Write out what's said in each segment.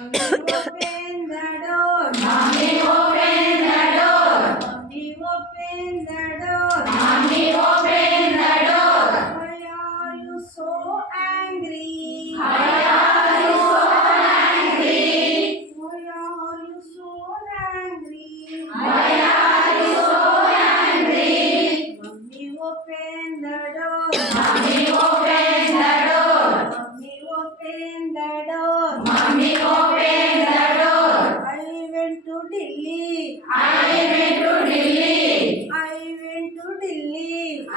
open the door. Mommy, open the door. Mommy, open the door. Mommy, open the door. Why are you so angry? Why are you so angry? Why are you so angry? Why are you so angry? Mommy, open the door. Mommy, open the door. Mommy, open the door. Mommy, open the door. I went to Delhi. I went to Delhi. I went to Delhi. I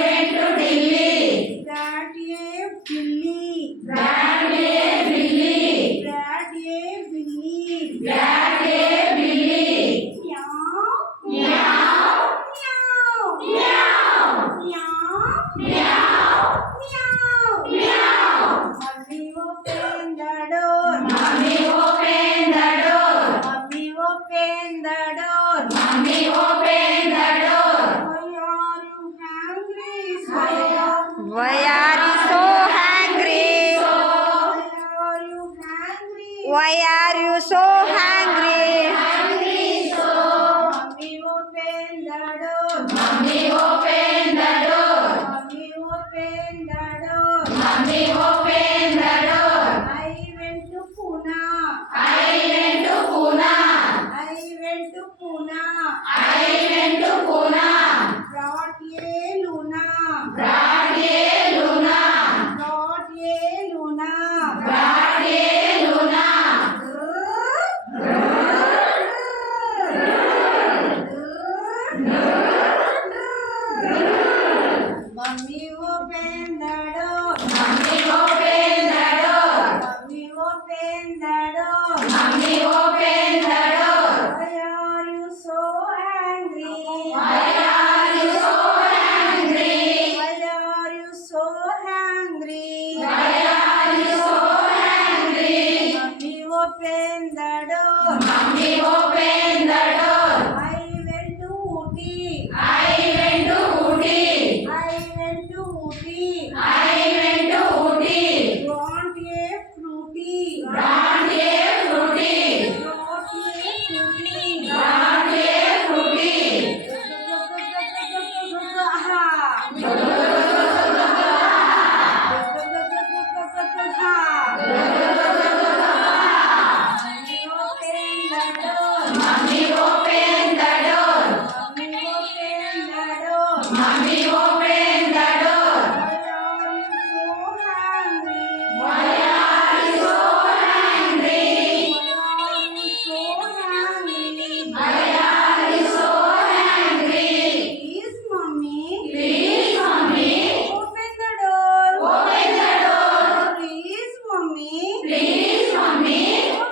went to Delhi. That ye Billy. That ye Billy. That ye Billy. That ye Billy. Meow. Meow. Meow. Meow. Meow. Meow. Meow. Mommy, open the door. Mommy, open the door. Mommy, open the door. Mommy, open the door. Why are you hungry? Why are you so hungry? Mommy, open the door. Mommy, open the door. Mommy, open the door. Mommy, open the door. I went to Pune. I went to Pune. I went to Pune. I went to Pune. Brought ye Luna. Brought ye Luna. Brought ye Luna. Brought ye Luna. Mommy, open the door. Mommy, open the door. Mommy, open the door. Mommy, open the door. Why are you so angry? Why are you so angry? Why are you so angry? Why are you so angry? Mommy, open the door. Mommy, open the door. I went to Ooty. I went to Ooty. I went to Ooty. I went to Ooty. Want a fruity. Want a fruity. Want a fruity. Want a fruity. Mommy, open the door. Mommy, open the door. Mommy, open the door. Why are you so angry? Why are you so angry? Please, mommy. Please, mommy. Open the door. Open the door. Please, mommy. Please, mommy.